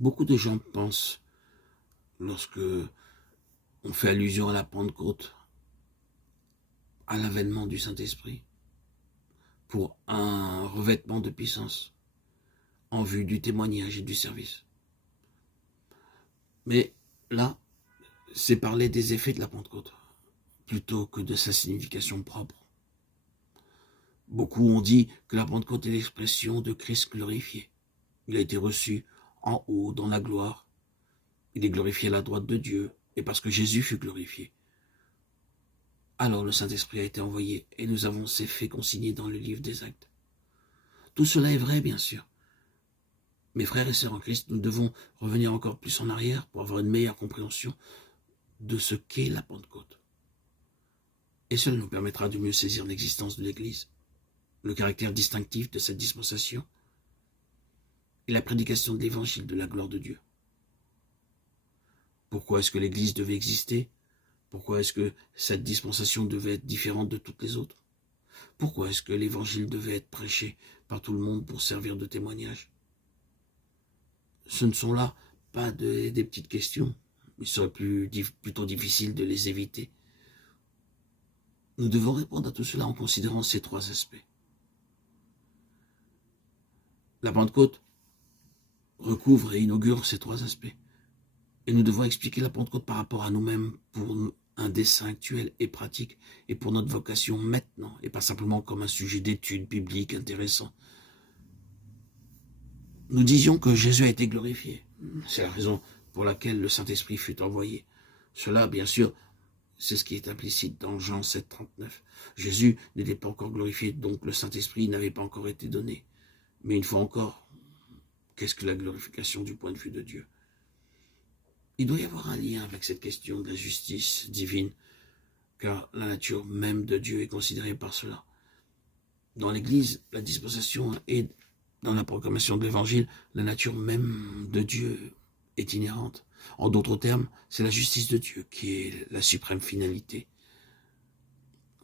Beaucoup de gens pensent, lorsque on fait allusion à la Pentecôte, à l'avènement du Saint-Esprit, pour un revêtement de puissance, en vue du témoignage et du service. Mais là, c'est parler des effets de la Pentecôte, plutôt que de sa signification propre. Beaucoup ont dit que la Pentecôte est l'expression de Christ glorifié. Il a été reçu en haut, dans la gloire. Il est glorifié à la droite de Dieu, et parce que Jésus fut glorifié, alors le Saint-Esprit a été envoyé, et nous avons ces faits consignés dans le livre des Actes. Tout cela est vrai, bien sûr. Mes frères et sœurs en Christ, nous devons revenir encore plus en arrière pour avoir une meilleure compréhension de ce qu'est la Pentecôte. Et cela nous permettra de mieux saisir l'existence de l'Église, le caractère distinctif de cette dispensation et la prédication de l'évangile de la gloire de Dieu. Pourquoi est-ce que l'Église devait exister? Pourquoi est-ce que cette dispensation devait être différente de toutes les autres? Pourquoi est-ce que l'évangile devait être prêché par tout le monde pour servir de témoignage? Ce ne sont là pas des petites questions. Il serait plutôt difficile de les éviter. Nous devons répondre à tout cela en considérant ces trois aspects. La Pentecôte recouvre et inaugure ces trois aspects. Et nous devons expliquer la Pentecôte par rapport à nous-mêmes pour un dessein actuel et pratique et pour notre vocation maintenant et pas simplement comme un sujet d'étude biblique intéressant. Nous disions que Jésus a été glorifié. C'est la raison pour laquelle le Saint-Esprit fut envoyé. Cela, bien sûr, c'est ce qui est implicite dans Jean 7, 39. Jésus n'était pas encore glorifié, donc le Saint-Esprit n'avait pas encore été donné. Mais une fois encore, qu'est-ce que la glorification du point de vue de Dieu? Il doit y avoir un lien avec cette question de la justice divine, car la nature même de Dieu est considérée par cela. Dans l'Église, la dispensation et dans la proclamation de l'Évangile, la nature même de Dieu est inhérente. En d'autres termes, c'est la justice de Dieu qui est la suprême finalité.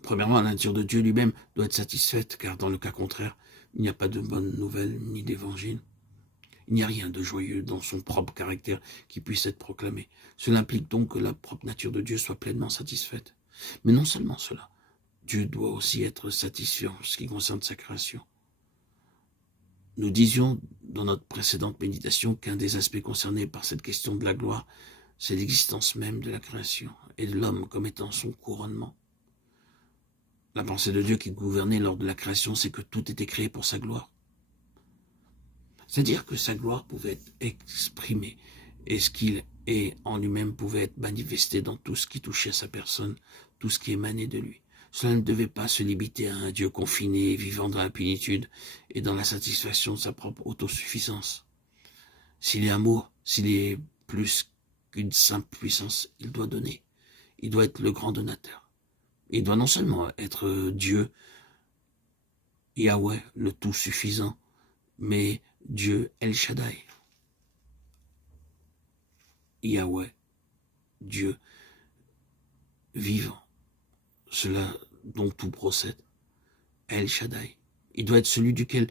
Premièrement, la nature de Dieu lui-même doit être satisfaite, car dans le cas contraire, il n'y a pas de bonne nouvelle ni d'évangile. Il n'y a rien de joyeux dans son propre caractère qui puisse être proclamé. Cela implique donc que la propre nature de Dieu soit pleinement satisfaite. Mais non seulement cela, Dieu doit aussi être satisfait en ce qui concerne sa création. Nous disions dans notre précédente méditation qu'un des aspects concernés par cette question de la gloire, c'est l'existence même de la création et de l'homme comme étant son couronnement. La pensée de Dieu qui gouvernait lors de la création, c'est que tout était créé pour sa gloire. C'est-à-dire que sa gloire pouvait être exprimée et ce qu'il est en lui-même pouvait être manifesté dans tout ce qui touchait à sa personne, tout ce qui émanait de lui. Cela ne devait pas se limiter à un Dieu confiné et vivant dans la plénitude et dans la satisfaction de sa propre autosuffisance. S'il est amour, s'il est plus qu'une simple puissance, il doit donner. Il doit être le grand donateur. Il doit non seulement être Dieu, Yahweh, le tout suffisant, mais Dieu El Shaddai. Yahweh, Dieu vivant. Cela dont tout procède. El Shaddai. Il doit être celui duquel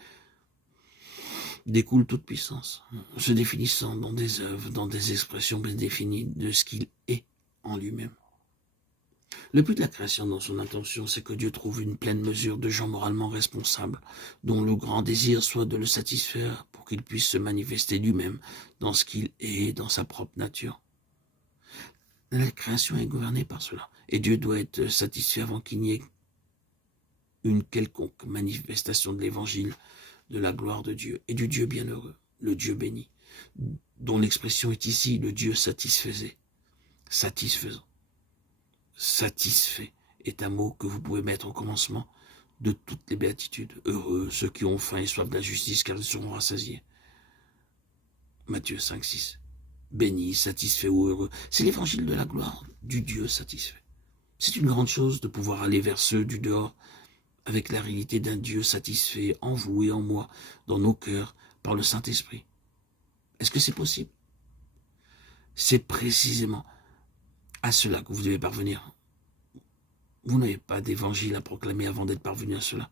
découle toute puissance, se définissant dans des œuvres, dans des expressions bien définies de ce qu'il est en lui-même. Le but de la création dans son intention, c'est que Dieu trouve une pleine mesure de gens moralement responsables, dont le grand désir soit de le satisfaire pour qu'il puisse se manifester lui-même dans ce qu'il est, dans sa propre nature. La création est gouvernée par cela, et Dieu doit être satisfait avant qu'il n'y ait une quelconque manifestation de l'évangile, de la gloire de Dieu et du Dieu bienheureux, le Dieu béni, dont l'expression est ici le Dieu satisfaisait, satisfaisant. Satisfait est un mot que vous pouvez mettre au commencement de toutes les béatitudes. Heureux ceux qui ont faim et soif de la justice, car ils seront rassasiés. Matthieu 5, 6. Béni, satisfait ou heureux, c'est l'évangile de la gloire du Dieu satisfait. C'est une grande chose de pouvoir aller vers ceux du dehors avec la réalité d'un Dieu satisfait en vous et en moi, dans nos cœurs, par le Saint-Esprit. Est-ce que c'est possible? C'est précisément à cela que vous devez parvenir. Vous n'avez pas d'évangile à proclamer avant d'être parvenu à cela.